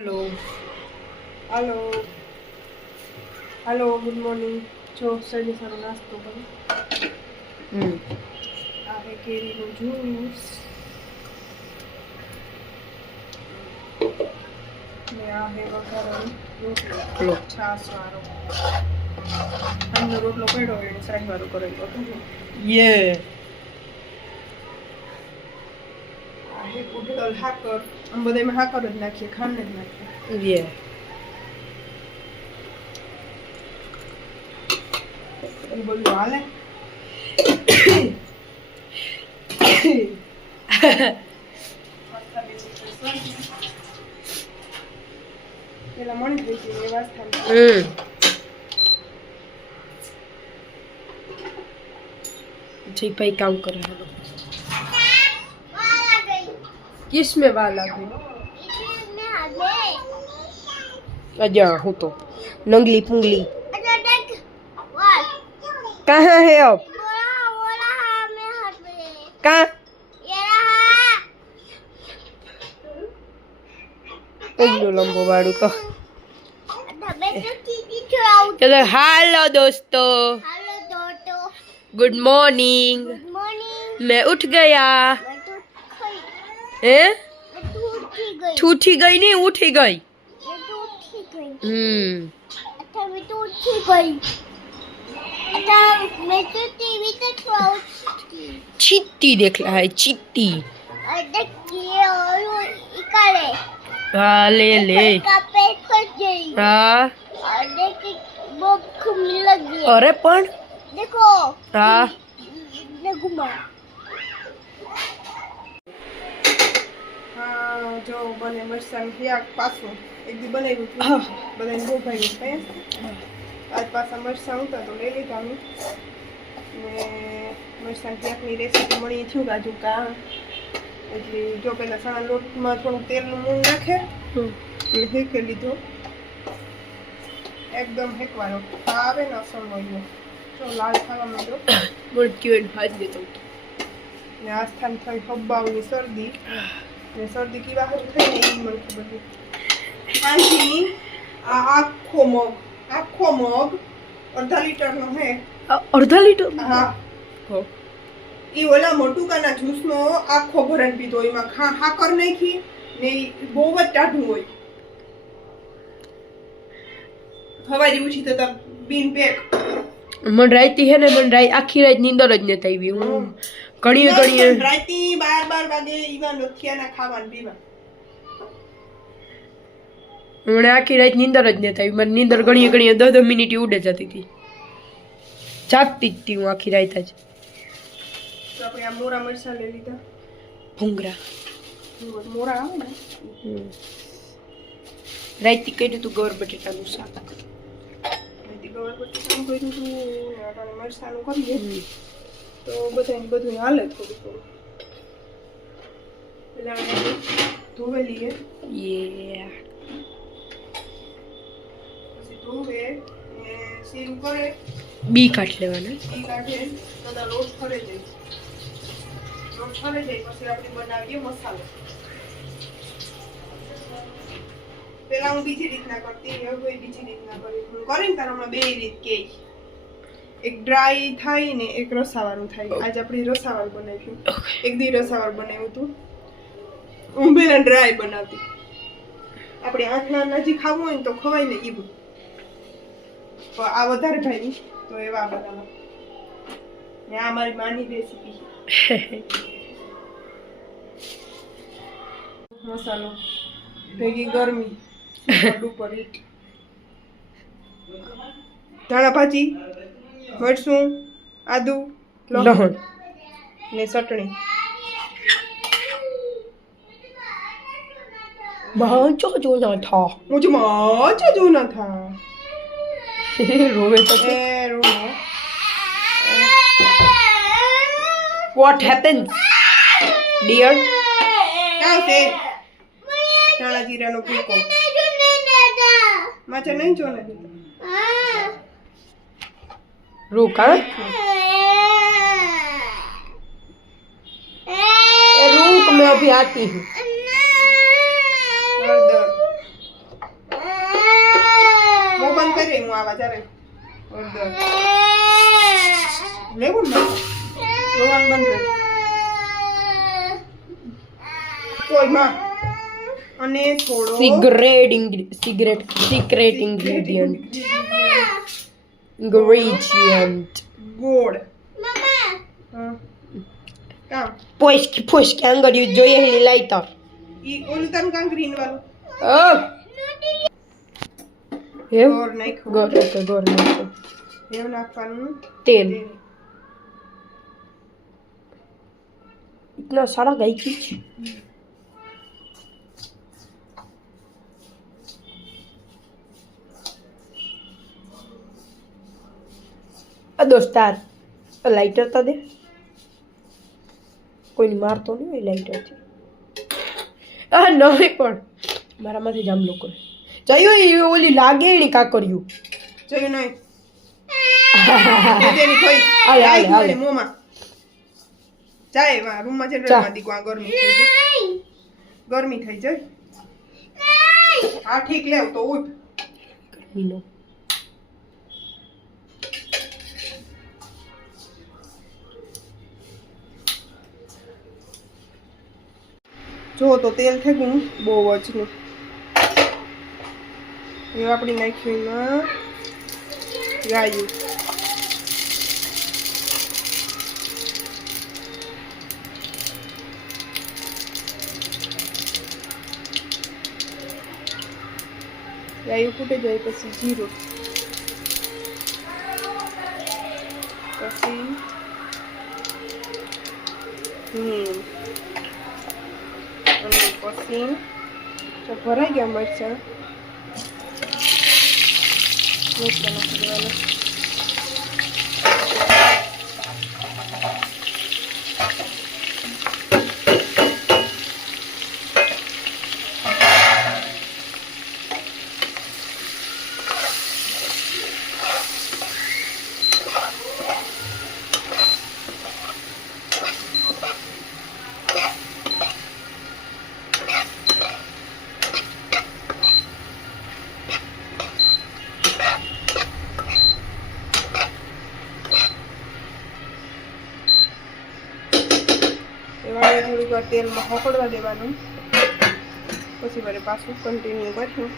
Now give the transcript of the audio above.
hello hello hello good morning जो सही सारो नास्तो करो आ है केरी नो जूस ने आ है वघारनो रोटलो छास वारो हमने रोटलो पेड़ो एने शाही वारो करेलो ये आ है उडल हाकर हम बधाय में हाकर ज नाखीए खांड ज नाखीए ये बोलो हाले પેલા મણી થઈ ગઈ એ વાસ્તા ठीक भाई काम कर रहे हो किस में वाल आ गई अजा हूँ तो नंगली पुंगली कहाँ है अब कहाँ लंबो वाड़ू तो चलो हेलो दोस्तों गुड मॉर्निंग मैं उठ गया हैं उठी गई नहीं उठी गई चीटी देख रहा है चीटी हाँ ले ले हाँ अरे पण देखो हाँ हाँ जो बने मरचां याक पासो एक दी बनाव्યું હતું બધાને બહુ ભાઈ છે આજ પાછા મરચાં ઉતા તો લઈ લીધા અમે ને મરચાં યાકની રેસીપી મળી થયું કાજુ કા એટલે જો પેલા સણા લોટમાં થોડું તેલનું મૂળ નાખે અને હેકે લીધો એકદમ હેકવાનો આવે ને અસરનો ગયો જો લાલ થવા માંડ્યો મુરચીને ભાજી દેતો ને આ સ્થાન થઈ હબ્બાવની શરદી ને શરદી કેવા હારું થઈ ને એ મને ખબર નથી આથી આ આખો મગ અડધા લીટરનો હે અડધા લીટર હા ઈ ઓલા મોટુકાના જ્યુસનો આખો ભરણ પીધો એમાં હાકર નાખી ને બહુ જ ટાઢું હોય હવારી ઉઠી તો બીન પેક मन राती है ने मन राई आखी रात नींदर ज नत आवी हूं घणी राती 12 वागे ईवा नथियाना खावान पीवा મને આખી રાત નીંદર જ નત આવી મને નીંદર ઘણી 10 મિનિટ ઉડે જતી હતી જાગતી હતી હું આખી રાત જ તો આપણે આ મોરા મરસા લઈ લીધા ભૂંગરા મોરા આવે ને રાતી કર્યું તું ગોર બટેટાનું શાક ગવાર બટેટાનું કર્યું તું અને મરસાનું કરીએ તો બધું હાલે થોડું થોડું પેલા ધોવે લઈએ ધોવે સીરું કરે બી કાઢ લેવાના બી કાઢે બધા લોટ ફરે જાય પછી આપણે બનાવીએ મસાલો પેલા હું બીજી રીતના કરતી હવે બીજી રીતના કરી હું કરીને તાર હમણાં બે રીત કે એક ડ્રાય થાય ને એક રસાવાળું થાય આજ આપણે રસાવાળું બનાવ્યું એક દી રસાવાળું બનાવ્યું હતું હું પેલા ડ્રાય બનાવતી આપણે આંખના નજી ખાવું હોય ને તો ખવાય ને ઈ બધું આ વધારે ભાઈ તો એવા બનાવવા ને આ મારી માની રેસીપી મસાલો ભેગી ગરમી ઉપર હીટ ધાણા ભાજી મરચું આદુ લસણ ને ચટણી माचा जो ना था मुझे माचा जो ना था रोवे तो रोवे What happened dear क्या से काला जीरा नो भूको माचा नहीं जो ना रुका रुक मैं अभी आती हूँ ખાવા ચાલે હળદર લેવું ને રોવાનું બંધ કર કોઈમાં અને થોડો સિક્રેટ ઇન્ગ્રેડિયન્ટ ગોળ હા કામ પોસ્ટ આંગળીઓ જોઈએ એની લાઈટર ઈ ઓલું તન કાં ગ્રીન વાળું એમ ગોળ નાખો ગોળ નાખો એમ નાખવાનું તેલ इतना सारा गाय की दोस्तार लाइटर तो दे कोई मारतो नहीं लाइटर थी नहीं पण मारा माथे जाम लोको चाहिए ओली लागे नहीं का कर्યું જોયું નહીં તેની કોઈ હાલે હાલે મોમાં જાય વા રૂમમાં છે માં દીકો આ ગરમી થઈ જાય ગરમી થઈ જાય હા ઠીક લેવ તો ઉઠ ગરમીનો જો તો તેલ થઈ ગયું બહુ જ ને એ આપણી નાખ્યું ગાયું ગાયું ફૂટે જાય પછી જીરું પછી અને પછી તો ભરાઈ ગયા મરચાં મરચાં નાખી દેવાના થોડીક વાર તેલમાં હકડવા દેવાનું પછી વળી પાછું કન્ટિન્યુ કરશું